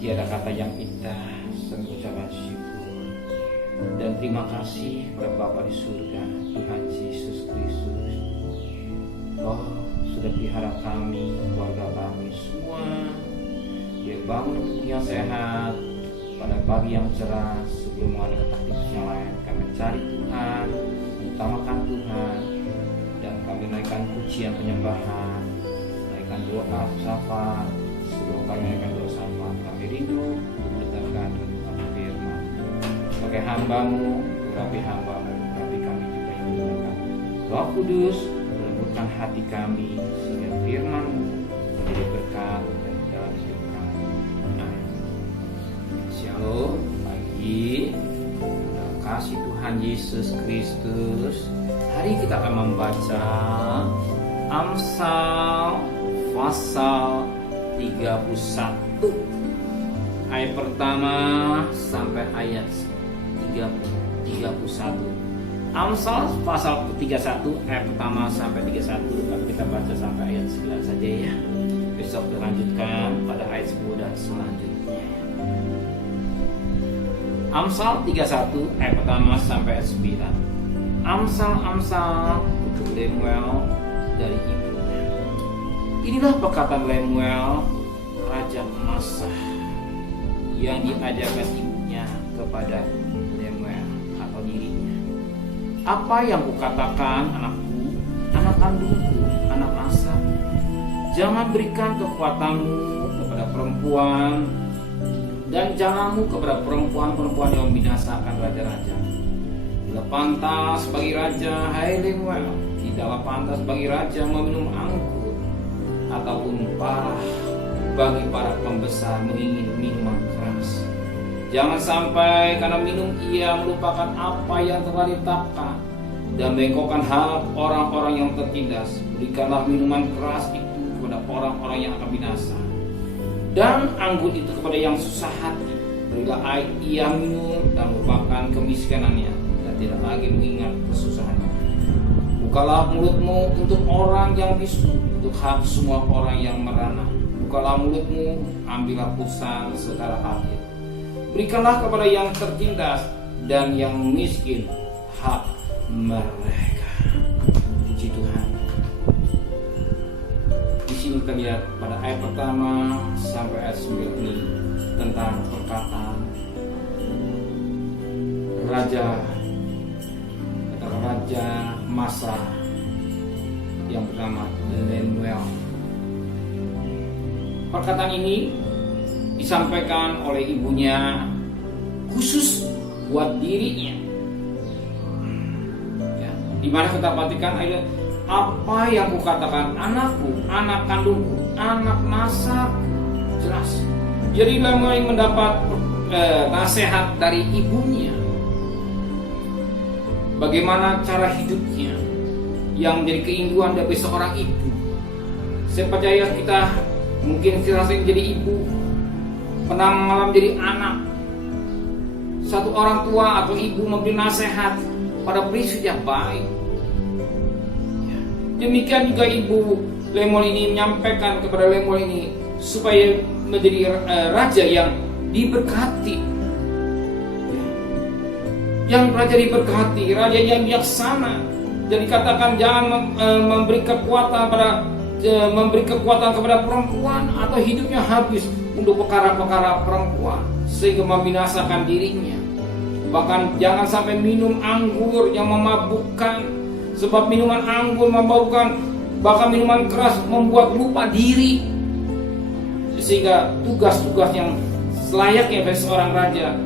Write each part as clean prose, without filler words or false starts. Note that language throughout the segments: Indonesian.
Tiada kata yang indah selain ucapan syukur dan terima kasih kepada Bapa di surga, Tuhan Yesus Kristus. Kau sudah pelihara kami, keluarga kami semua. Dia bangun tubuh yang sehat pada pagi yang cerah sebelum ada aktivitas yang lain. Kami mencari Tuhan, utamakan Tuhan, dan kami naikkan pujian penyembahan, naikkan doa syafaat. Sebelum kami naikkan doa syafaat, kami rindu untuk mendengarkan firman. Sebagai hamba-Mu, tetapi hamba-Mu, tapi kami juga yang mendengarkan. Roh Kudus melembutkan hati kami sehingga firman-Mu menjadi berkat dalam hidup kami. Amin. Shalom pagi. Dalam kasih Tuhan Yesus Kristus, hari kita akan membaca Amsal pasal 31 ayat pertama sampai ayat 31. Amsal pasal 31 ayat pertama sampai 31. Tapi kita baca sampai ayat 9 saja ya. Besok dilanjutkan pada ayat 10 dan selanjutnya. Amsal 31 ayat pertama sampai ayat 9. Amsal untuk Lemuel dari ibunya. Inilah perkataan Lemuel, raja Masa, yang diajarkan ibunya kepada Lemuel atau dirinya. Apa yang kukatakan anakku, anak kandungku, anak Masa, jangan berikan kekuatanmu kepada perempuan dan jalanmu kepada perempuan-perempuan yang membinasakan raja-raja. Tidak pantas bagi raja, hai Lemuel, tidaklah pantas bagi raja meminum anggur, ataupun parah bagi para pembesar menginginkan minuman keras. Jangan sampai karena minum ia melupakan apa yang telah ditetapkan dan bengkokkan hak orang-orang yang tertindas. Berikanlah minuman keras itu kepada orang-orang yang akan binasa, dan anggur itu kepada yang susah hati. Berilah air ia minum dan lupakan kemiskinannya, dan tidak lagi mengingat kesusahannya. Bukalah mulutmu untuk orang yang bisu, untuk hak semua orang yang merana. Bukalah mulutmu, ambillah putusan secara adil. Berikanlah kepada yang tertindas dan yang miskin hak mereka. Puji Tuhan. Di sini kita lihat pada ayat pertama sampai ayat 9 ini tentang perkataan raja Masa yang bernama Lemuel. Perkataan ini disampaikan oleh ibunya khusus buat dirinya. Ya, dimana kita perhatikan ayat, apa yang kukatakan anakku, anak kandungku, anak Masa, jelas. Jadi Lemuel mendapat nasihat dari ibunya. Bagaimana cara hidupnya yang menjadi keinginan dari seorang ibu. Saya percaya kita mungkin sering jadi ibu, pernah mengalami jadi anak. Satu orang tua atau ibu memberi nasihat pada prinsip yang baik. Demikian juga ibu Lemuel ini menyampaikan kepada Lemuel ini supaya menjadi raja yang diberkati. Yang raja diberkati, raja yang bijaksana. Dan dikatakan jangan memberi kekuatan kepada perempuan atau hidupnya habis untuk perkara-perkara perempuan sehingga membinasakan dirinya. Bahkan jangan sampai minum anggur yang memabukkan, sebab minuman anggur memabukkan, bahkan minuman keras membuat lupa diri, sehingga tugas-tugas yang selayaknya bagi seorang raja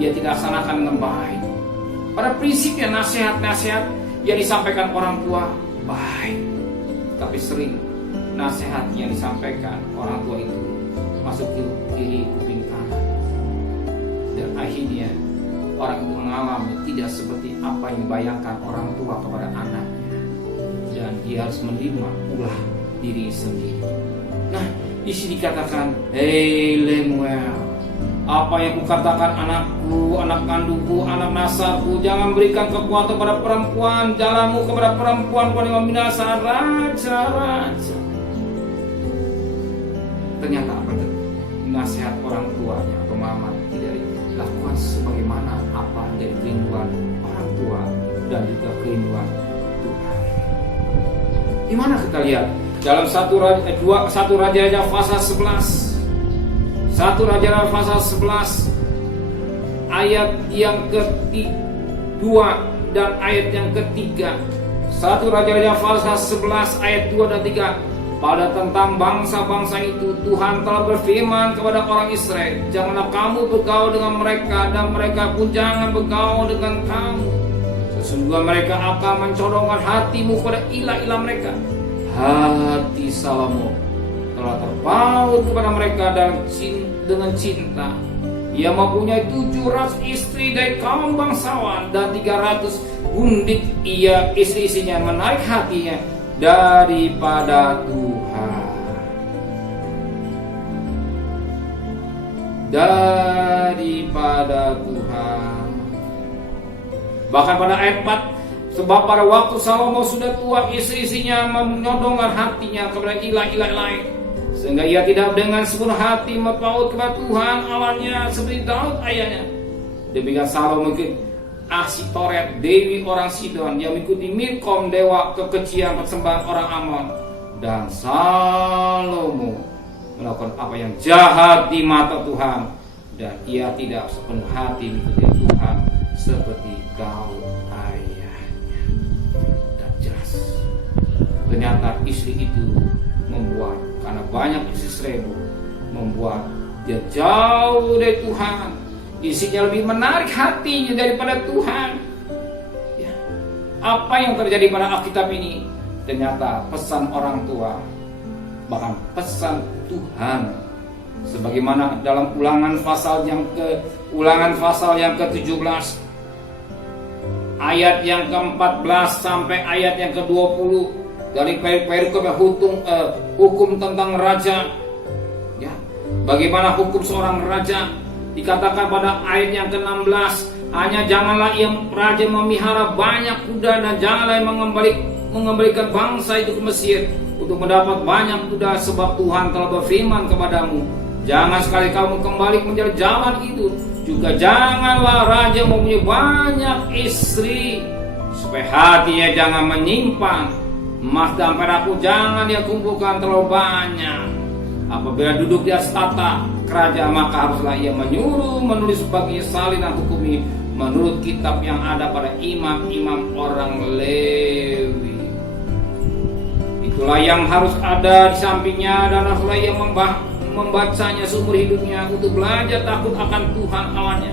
dia tidak laksanakan dengan baik. Pada prinsipnya nasihat-nasihat yang disampaikan orang tua baik, tapi sering nasihat yang disampaikan orang tua itu masuk kiri kuping kanan, dan akhirnya orang itu mengalami tidak seperti apa yang dibayangkan orang tua kepada anaknya, dan dia harus menerima ulah diri sendiri. Nah, di sini dikatakan, hei Lemuel, apa yang kukatakan anakku, anak kandungku, anak Masaku, jangan berikan kekuatan kepada perempuan, jalanmu kepada perempuan yang membinasakan raja-raja. Ternyata apa itu? nasihat orang tuanya atau mama, tidak dilakukan sebagaimana apa dari kerinduan orang tua dan juga kerinduan Tuhan. Di mana kita lihat dalam 1 Raja-Raja pasal 11. 1 Raja-Raja pasal 11 ayat yang kedua dan ayat yang ketiga. 1 Raja-Raja pasal 11 ayat 2 dan 3. Pada tentang bangsa-bangsa itu Tuhan telah berfirman kepada orang Israel, janganlah kamu bergaul dengan mereka, dan mereka pun jangan bergaul dengan kamu. Sesungguhnya mereka akan mencondongkan hatimu kepada ilah-ilah mereka. Hati Salomo telah terpaut kepada mereka dengan cinta. Ia mempunyai 700 istri dari kaum bangsawan dan 300 gundik. Ia istri-istrinya menarik hatinya daripada Tuhan. Daripada Tuhan. Bahkan pada ayat 4, sebab pada waktu Salomo sudah tua, istri-istrinya menyodongkan hatinya kepada ilah-ilah lain, sehingga ia tidak dengan sepenuh hati berpaut kepada Tuhan Allahnya seperti Daud ayahnya. Demikian Salomo mengikuti Asitoret, dewi orang Sidon, yang mengikuti Milkom, dewa kekejian persembahan orang Amon. Dan Salomo melakukan apa yang jahat di mata Tuhan, dan ia tidak sepenuh hati mengikuti Tuhan seperti Daud ayahnya. Dan jelas ternyata istri itu membuat, karena banyak istri seribu, membuat dia jauh dari Tuhan. Isinya lebih menarik hatinya daripada Tuhan. Ya. Apa yang terjadi pada Alkitab ini? Ternyata pesan orang tua, bahkan pesan Tuhan, sebagaimana dalam Ulangan pasal yang ke-17 ayat yang ke-14 sampai ayat yang ke-20, dari perikop hukum tentang raja. Ya, bagaimana hukum seorang raja? Dikatakan pada ayat yang ke-16, hanya janganlah ia raja memihara banyak kuda, dan janganlah mengembalikan bangsa itu ke Mesir untuk mendapat banyak kuda, sebab Tuhan telah berfirman kepadamu, jangan sekali kamu kembali menjadi jalan itu. Juga janganlah raja mempunyai banyak istri, supaya hatinya jangan menyimpang. Emas dan perakku jangan dia kumpulkan terlalu banyak. Apabila duduk di atas tahta kerajaan, maka haruslah ia menulis bagi salinan hukum ini menurut kitab yang ada pada imam-imam orang Lewi. Itulah yang harus ada di sampingnya, dan haruslah ia membacanya seumur hidupnya untuk belajar takut akan Tuhan Allahnya,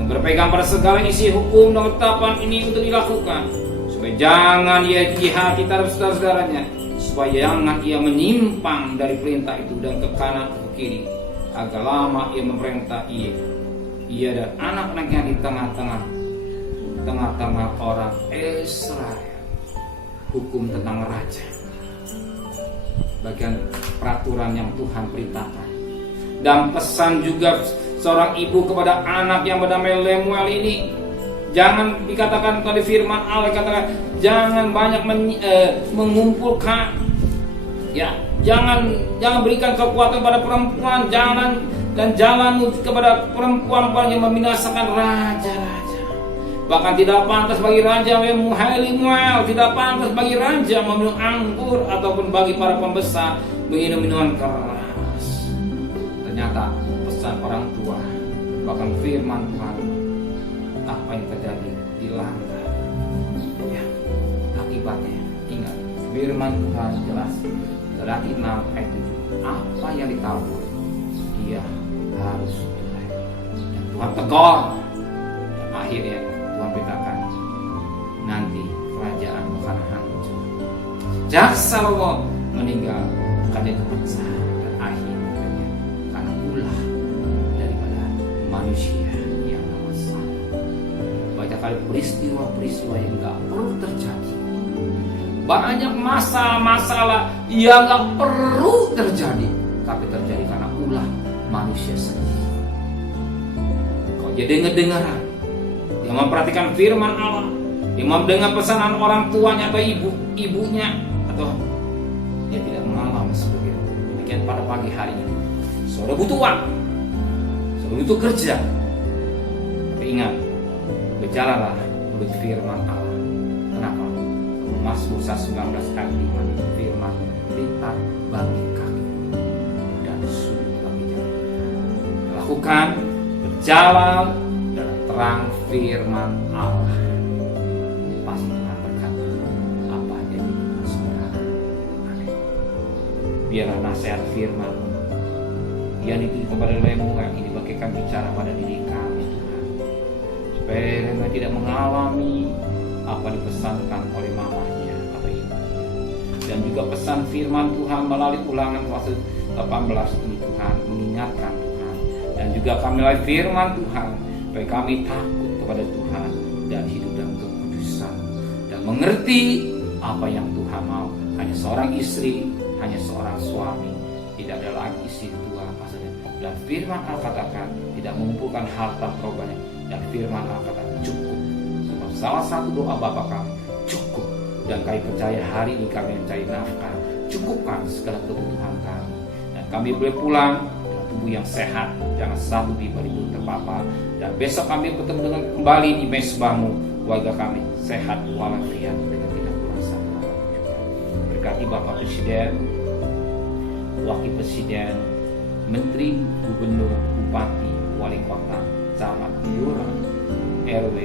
yang berpegang pada segala isi hukum dan ketetapan ini untuk dilakukan, supaya jangan ia jihati terhadap saudara-saudaranya, supaya jangan ia menyimpang dari perintah itu dan ke kanan ke kiri. Agak lama ia memerintah ia dan anak-anaknya di tengah-tengah orang Israel. Hukum tentang raja, bagian peraturan yang Tuhan perintahkan. Dan pesan juga seorang ibu kepada anak yang bernama Lemuel ini, jangan dikatakan tadi firman Allah katakan jangan banyak mengumpulkan, ya, jangan berikan kekuatan pada perempuan, jangan kepada perempuan yang membinasakan raja-raja. Bahkan tidak pantas bagi raja Lemuel, tidak pantas bagi raja meminum anggur, ataupun bagi para pembesar minum minuman keras. Ternyata pesan orang tua, bahkan firman Tuhan, apa yang terjadi dilanggar. Ya, akibatnya ingat firman Tuhan jelas. Galatia 6 ayat 7, apa yang ditabur dia harus tuai. Dan Tuhan tegur, dan akhirnya Tuhan beritakan nanti kerajaan akan hancur. Salomo meninggal karena kepecahan dan akhirnya karena ulah daripada manusia yang nomor satu. Banyak kali peristiwa-peristiwa yang gak perlu terjadi, banyak masalah-masalah yang gak perlu terjadi, tapi terjadi karena ulah manusia sendiri. Kau jadi dengar yang memperhatikan firman Allah, yang mendengar pesanan orang tuanya atau ibunya, atau dia tidak mengalami seperti itu. Demikian pada pagi hari ini, saudara butuh uang, saudara butuh kerja. Tapi ingat, berjalanlah menurut firman Allah. Kenapa? Mazmur 119 ayat 5, firman perintah bagi kaki dan sudut bagi jalan. Lakukan, berjalan dalam terang firman Allah. Pasti Tuhan berkati apa yang jadi saudara. Amin. Biarlah nasihat firman yang dituju kepada Lemuel ini bagaikan bicara pada diri kami, Tuhan, supaya Lemuel tidak mengalami apa dipesankan oleh mamanya atau ibunya. Dan juga pesan firman Tuhan melalui Ulangan pasal 18 ini, Tuhan, mengingatkan Tuhan. Dan juga kami melalui firman Tuhan, supaya kami takut kepada Tuhan dan hidup dalam kekudusan dan mengerti apa yang Tuhan mau. Hanya seorang istri, hanya seorang suami, tidak ada lagi istri dua pasangan. Dan firman Allah katakan tidak mengumpulkan harta perobanya. Dan firman Allah katakan cukup. Sebab salah satu doa Bapa kami, cukup. Dan kami percaya hari ini kami mencari nafkah, cukupkan segala kebutuhan kami. Dan kami boleh pulang dengan tubuh yang sehat, jangan satu tiba pun terpapar. Dan besok kami bertemu dengan kembali di mesbahmu, warga kami sehat walafiat dengan tidak kurang satu apapun juga. Berkati Bapak Presiden, Wakil Presiden, Menteri, Gubernur, Bupati, Wali Kota, Camat, Lurah, RW,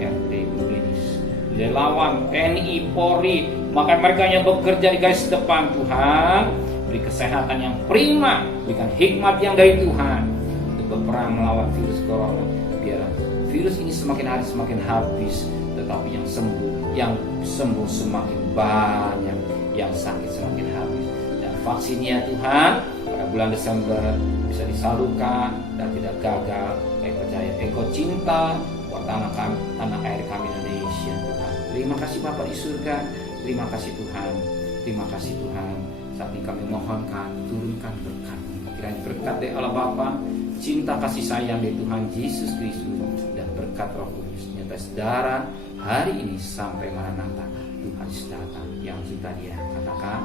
RT, medis, relawan, TNI, Polri, maka mereka yang bekerja di garis depan, Tuhan, beri kesehatan yang prima, berikan hikmat yang dari Tuhan untuk berperang melawan virus corona. Biar virus ini semakin hari semakin habis, tetapi yang sembuh semakin banyak, yang sakit semakin habis. Dan vaksinnya Tuhan pada bulan Desember bisa disalurkan dan tidak gagal. Kami percaya Engkau cinta buat tanah air kami Indonesia, Tuhan. Terima kasih Bapa di surga. Terima kasih Tuhan. Terima kasih Tuhan. Saat ini kami mohonkan, turunkan berkat. Kiranya berkat dari Allah Bapa, cinta kasih sayang dari Tuhan Yesus Kristus, dan berkat Roh Kudus nyata saudara hari ini sampai Maranatha, Tuhan datang yang cinta Dia. Katakan